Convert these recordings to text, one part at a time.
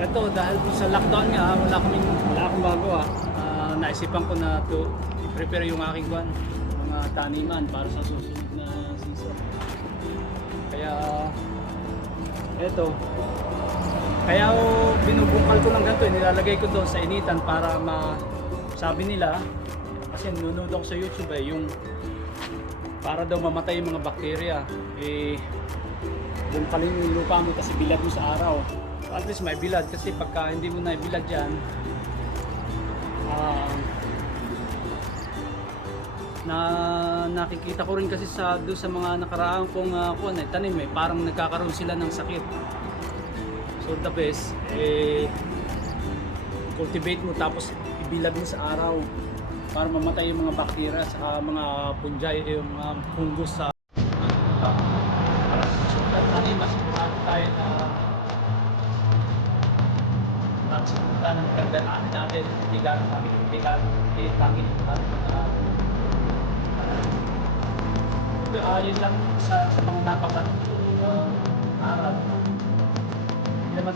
Ito, dahil po sa lockdown nga, wala akong magawa. Naisipan ko na to i-prepare yung aking mga taniman para sa susunod na season. Kaya, ito. Kaya binubungkal ko ng ganito, nilalagay ko doon sa initan para sabi nila, kasi nanonood ako sa YouTube yung para daw mamatay yung mga bakterya, bungkalin yung lupa mo kasi bilad mo sa araw. At least may bilad, kasi pagka hindi mo na ibilad dyan, nakikita ko rin kasi doon sa mga nakaraang kong tanim, parang nagkakaroon sila ng sakit. So the best, cultivate mo tapos ibilad mo sa araw para mamatay yung mga bakterya sa mga fungi, yung mga fungus sa tanim. Mas tayo na sundan ng kagandaan natin, hindi gano'n tangin yun lang sa mga napakat aral. Hindi naman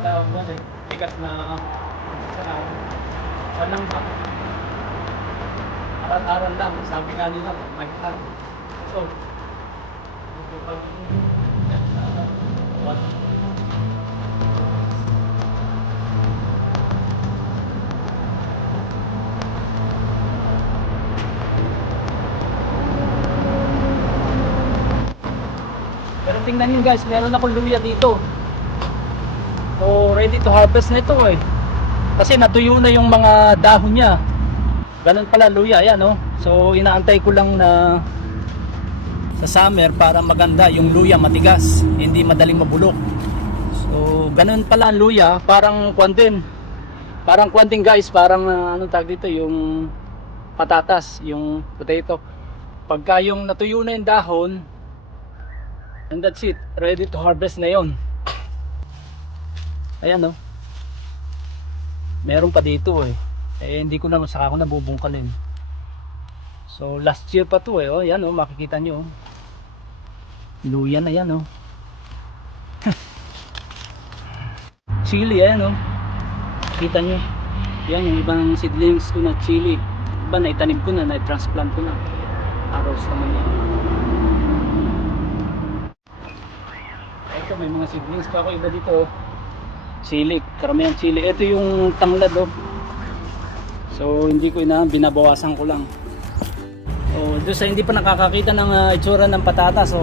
tawag mo tikat na sanang ba? Aral-aral lang, sabi nga nila, mag-aral. So, pero tingnan nyo guys, meron akong luya dito. So ready to harvest na ito kasi natuyo na yung mga dahon niya. Ganun pala luya, yan So inaantay ko lang na sa summer para maganda yung luya, matigas, hindi madaling mabulok. So ganun pala ang luya, parang kwantin guys, parang anong tawag dito, yung patatas, yung potato. Pagka yung natuyo na yung dahon, and that's it, ready to harvest na yon. Ayan meron pa dito hindi ko naman, saka ako nabubungkalin. So last year pa to yan makikita nyo luya na yan chili, ayan kita nyo yan, yung ibang seedlings ko na chili, iba naitanim ko na, na-transplant ko na, arrows naman yan. Ito may mga seedlings pa ako iba dito chili, karamihan chili. Ito yung tanglad so hindi ko binabawasan ko lang. So doon sa hindi pa nakakakita ng itsura ng patatas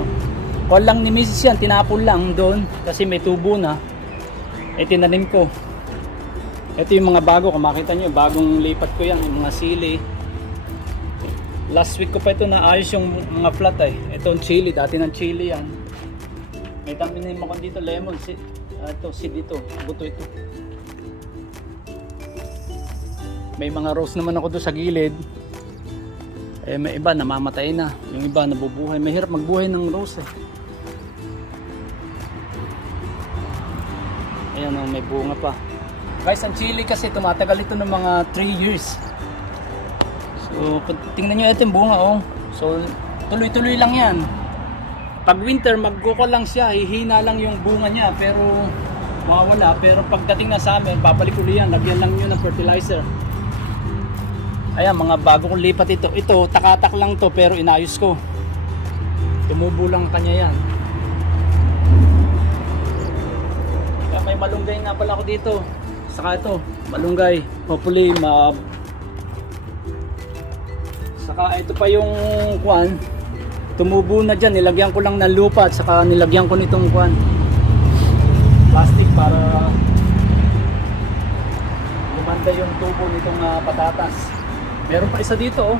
call lang ni Mrs. yan, tinapon lang doon kasi may tubo na, tinanim ko. Ito yung mga bago, kung makita nyo, bagong lipat ko yan, yung mga sili. Last week ko pa ito naayos yung mga flat itong chili, dati ng chili yan. May tanim ako dito, lemon ito, seed dito, buto ito. May mga rose naman ako doon sa gilid. May iba namamatay na, yung iba nabubuhay. Mahirap magbuhay ng rose Ayan may bunga pa. Guys, ang chili kasi tumatagal ito ng mga 3 years. So, tingnan nyo ito yung bunga So, tuloy-tuloy lang yan. Pag winter, magkuko lang siya, hihina lang yung bunga niya, pero mawawala. Pero pagdating na summer, babalik uli yan, lagyan lang nyo ng fertilizer. Ayan, mga bago kong lipat ito. Ito, takatak lang to, pero inayos ko. Tumubo lang kanya yan. Kaya may malunggay nga pala ako dito. Saka ito, malunggay. Hopefully, saka ito pa yung tumubo na dyan, nilagyan ko lang ng lupa at saka nilagyan ko nitong plastic para gumanda yung tubo nitong patatas. Meron pa isa dito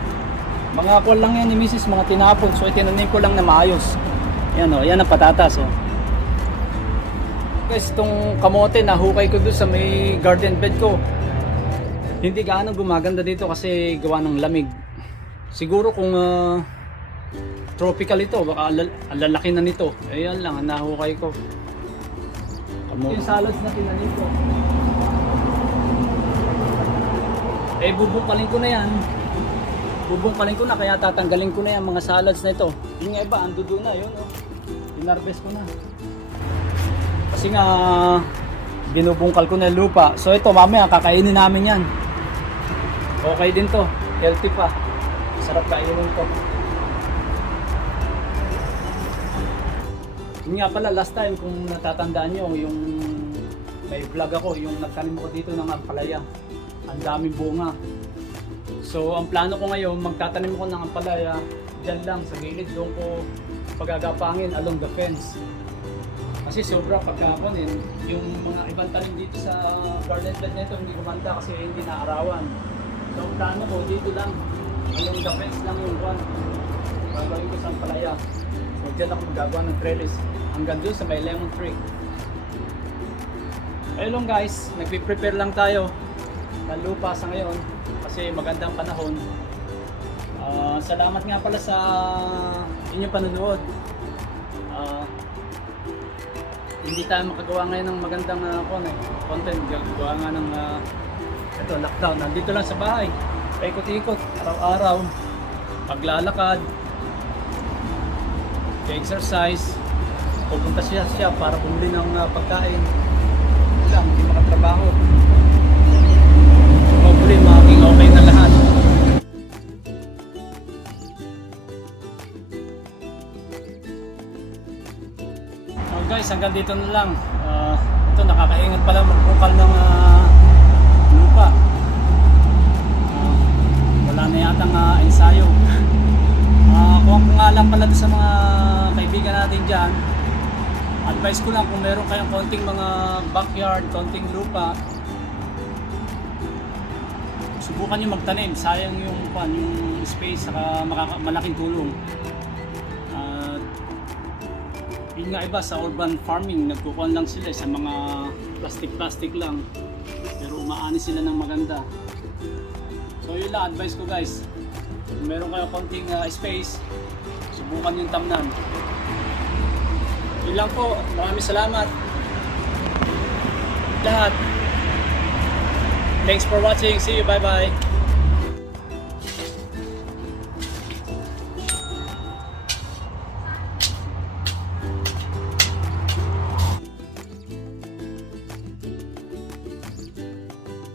mga lang yan ni Mrs., mga tinapon, so itinanim ko lang na maayos. Yan yan ang patatas Guys, itong kamote nahukay ko doon sa may garden bed ko. Hindi gaano gumaganda dito kasi gawa ng lamig. Siguro kung tropical ito, baka ang lalaki na nito. Ayan lang, nahukay ko. Yung salads na tinanim ko. Bubungkalin ko na yan. Bubungkalin ko na, kaya tatanggalin ko na yan mga salads na ito. Yung iba, ando doon na, yun Pinarvest ko na. Kasi nga, binubungkal ko na yung lupa. So ito mamaya kakainin namin yan. Okay din to, healthy pa. Sarap kainin to. Yun nga pala, last time kung natatandaan nyo, yung may vlog ako, yung nagtanim ko dito ng ampalaya. Ang daming bunga. So ang plano ko ngayon, magtatanim ko ng ampalaya dyan lang sa gilid, doon ko pagagapangin along the fence. Kasi sobra pagkakunin, yung mga ibang tanim dito sa garden bed nito hindi kumanda kasi hindi naarawan. So ang plano ko dito lang, along the fence lang yung one. Gagawin ko sa ampalaya. So dyan ako magagawa ng trellis hanggang doon sa may lemon tree. Ayun lang guys, nagpe-prepare lang tayo ng lupa sa ngayon kasi magandang panahon. Salamat nga pala sa inyong panonood. Hindi tayo makagawa ngayon ng magandang content. Gawa nga ng ito, lockdown. Nandito lang sa bahay. Paikot-ikot, araw-araw. Paglalakad. Exercise. Pupunta siya para bumili ng pagkain. Lang, hindi makatrabaho. Hopefully, maging okay na lahat. Guys, hanggang dito na lang. Ito, nakakaingat pala magbukal ng lupa. Wala na yatang ensayo. Kung nga lang pala sa mga kaibigan natin dyan, advice ko lang kung meron kayong konting mga backyard, konting lupa, subukan nyo magtanim. Sayang yung space, saka malaking tulong. Yun nga iba sa urban farming, nagkukuhan lang sila sa mga plastic lang, pero umaani sila ng maganda. So yun lang advice ko guys, kung meron kayo konting space, subukan yung tamnan. Yun lang po, maraming salamat lahat. Thanks for watching, see you, bye bye.